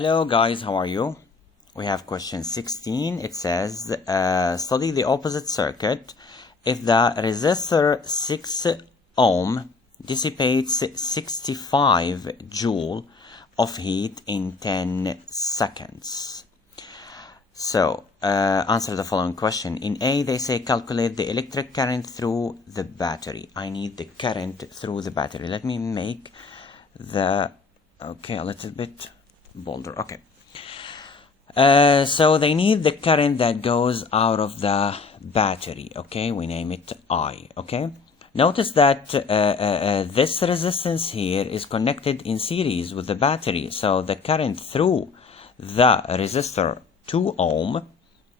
Hello guys, how are you? We have question 16. It says, study the opposite circuit. If the resistor 6 ohm dissipates 65 joule of heat in 10 seconds. So, answer the following question. In A, they say calculate the electric current through the battery. I need the current through the battery. Let me make the, okay, a little bit bolder. Okay. So they need the current that goes out of the battery. Okay, we name it I. Okay. Notice that this resistance here is connected in series with the battery. So the current through the resistor 2 ohm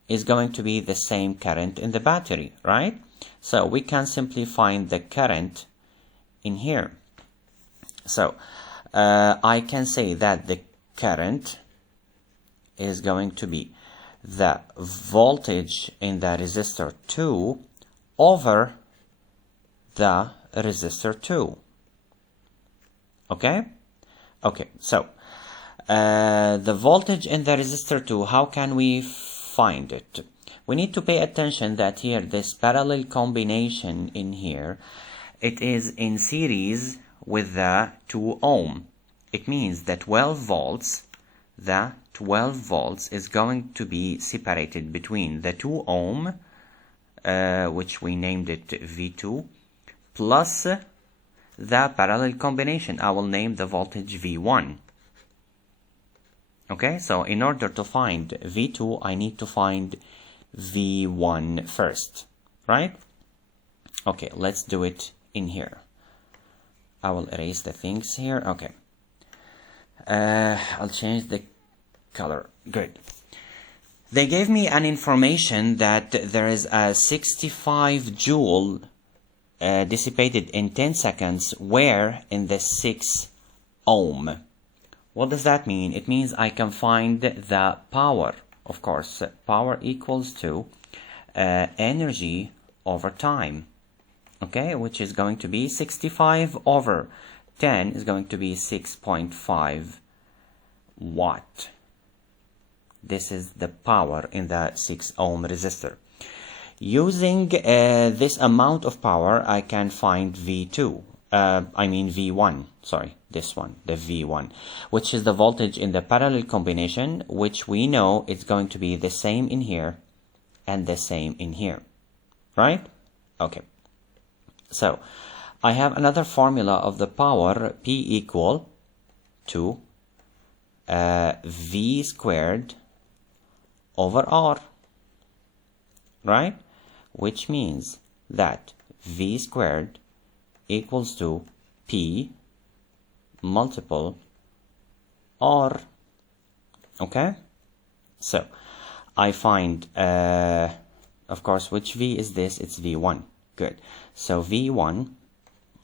is going to be the same current in the battery, right? So we can simply find the current in here. So I can say that the current is going to be the voltage in the resistor 2 over the resistor 2. Okay? Okay, so the voltage in the resistor 2, how can we find it? We need to pay attention that here, this parallel combination in here, it is in series with the 2 ohm. It means that 12 volts, the 12 volts is going to be separated between the 2 ohm, which we named it V2, plus the parallel combination. I will name the voltage V1. Okay, so in order to find V2, I need to find V1 first, right? Okay, let's do it in here. I will erase the things here. Okay. I'll change the color. Good. They gave me an information that there is a 65 joule dissipated in 10 seconds. Where? In the 6 ohm. What does that mean? It means I can find the power. Of course, power equals to energy over time. Okay, which is going to be 65 over 10 is going to be 6.5 watt. This is the power in the 6 ohm resistor. Using this amount of power, I can find V2. V1, sorry, this one, the V1, which is the voltage in the parallel combination, which we know is going to be the same in here and the same in here, right? Okay. So, I have another formula of the power, P equal to V squared over R, right? Which means that V squared equals to P multiple R. Okay? So, I find, of course, which V is this? It's V1. Good. So, V1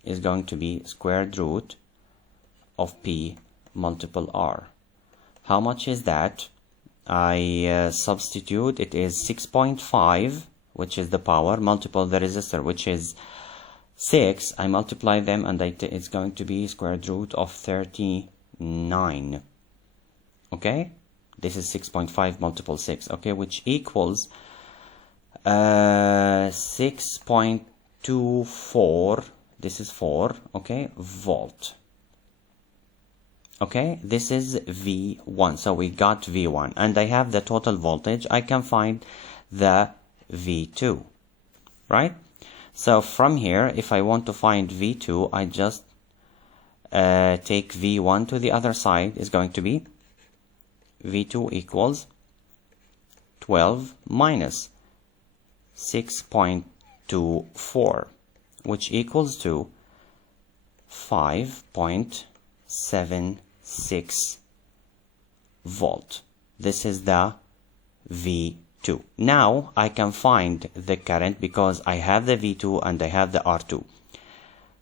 is going to be square root of P multiple R. How much is that? I substitute, it is 6.5, which is the power, multiple the resistor, which is 6. I multiply them and it's going to be square root of 39. Okay? This is 6.5 multiple 6, okay, which equals 6.24, this is 4, okay, volt. Okay, this is V1, so we got V1, and I have the total voltage. I can find the V2, right? So from here, if I want to find V2, I just take V1 to the other side. Is going to be V2 equals 12 minus 6.24, which equals to 5.76 volt. This is the V2. Now I can find the current because I have the V2 and I have the R2.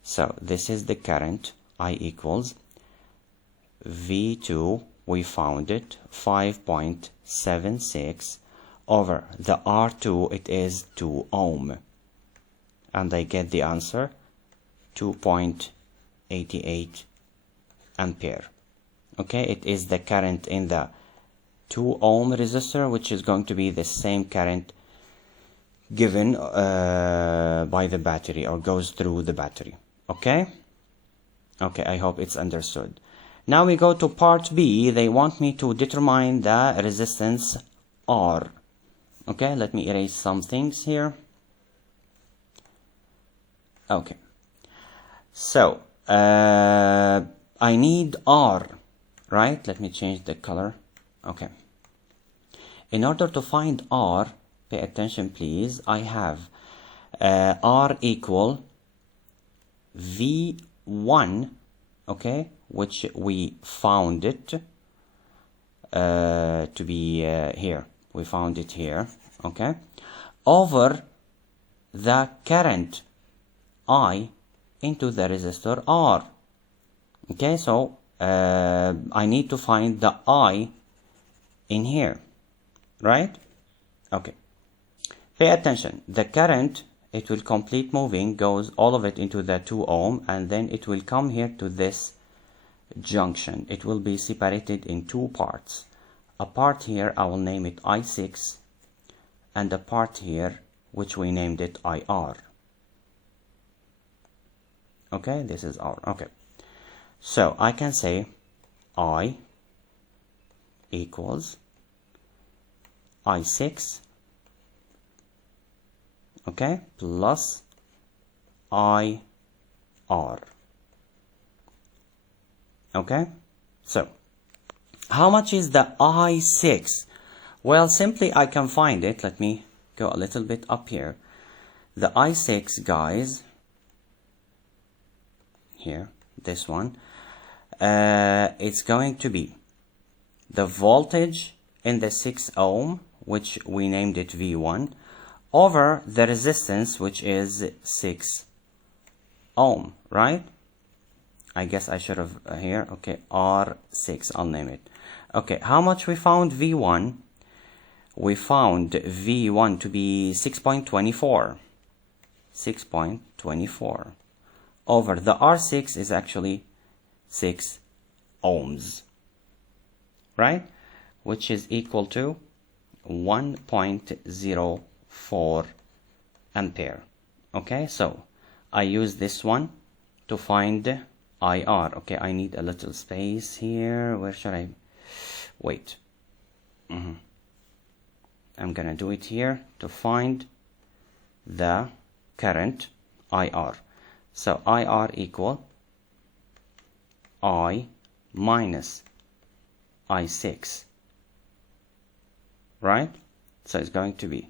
So this is the current. I equals V2, we found it, 5.76 over the R2, it is 2 ohm. And I get the answer, 2.88 ampere. Okay, it is the current in the 2 ohm resistor, which is going to be the same current given by the battery, or goes through the battery. Okay, I hope it's understood. Now we go to part B. They want me to determine the resistance R. Okay, let me erase some things here. Okay, so I need R, right? Let me change the color. Okay, in order to find R, pay attention please, I have R equal V1, okay, which we found it to be here. We found it here, okay, over the current I into the resistor R. Okay, so I need to find the I in here, right? Okay, pay attention. The current, it will complete moving, goes all of it into the 2 ohm, and then it will come here to this junction. It will be separated in 2 parts. A part here, I will name it I6, and a part here, which we named it IR. Okay, this is R. Okay, so I can say I equals I6, okay, plus IR. Okay, so how much is the I6? Well, simply I can find it. Let me go a little bit up here. The I6, guys, here, this one, it's going to be the voltage in the 6 ohm, which we named it V1, over the resistance, which is 6 ohm, right? I guess I should have here, okay, R6, I'll name it. Okay, how much we found V1? We found V1 to be 6.24. 6.24 over the R6 is actually 6 ohms, right? Which is equal to 1.04 ampere. Okay, so I use this one to find IR. Okay, I need a little space here. Where should I wait? I'm gonna do it here to find the current IR. So IR equal I minus I6, right? So it's going to be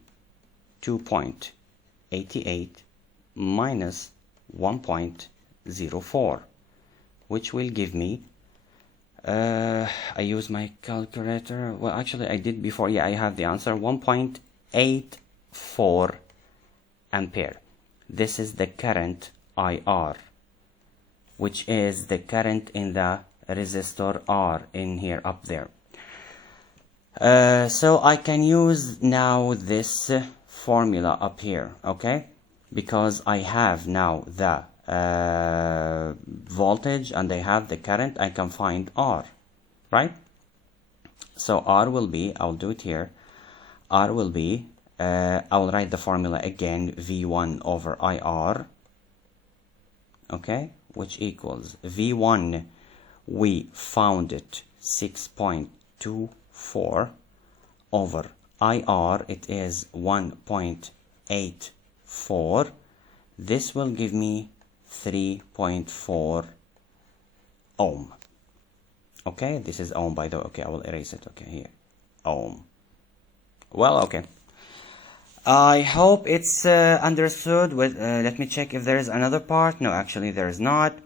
2.88 minus 1.04, which will give me, I use my calculator. Well, actually I did before. Yeah, I have the answer, 1.84 ampere. This is the current IR, which is the current in the resistor R in here up there. So I can use now this formula up here, okay, because I have now the voltage and I have the current. I can find R, right? So R will be, I'll do it here, R will be, I'll write the formula again, V1 over IR, okay, which equals V1, we found it 6.24 over IR, it is 1.84. This will give me 3.4 ohm. Okay, this is ohm, by the way. Okay, I will erase it. Okay, here, ohm. Well, okay, I hope it's understood. With let me check if there is another part. No, actually there is not.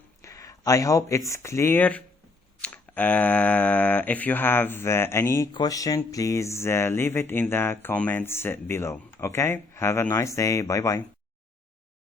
I hope it's clear. If you have any question, please leave it in the comments below. Okay, have a nice day. Bye bye.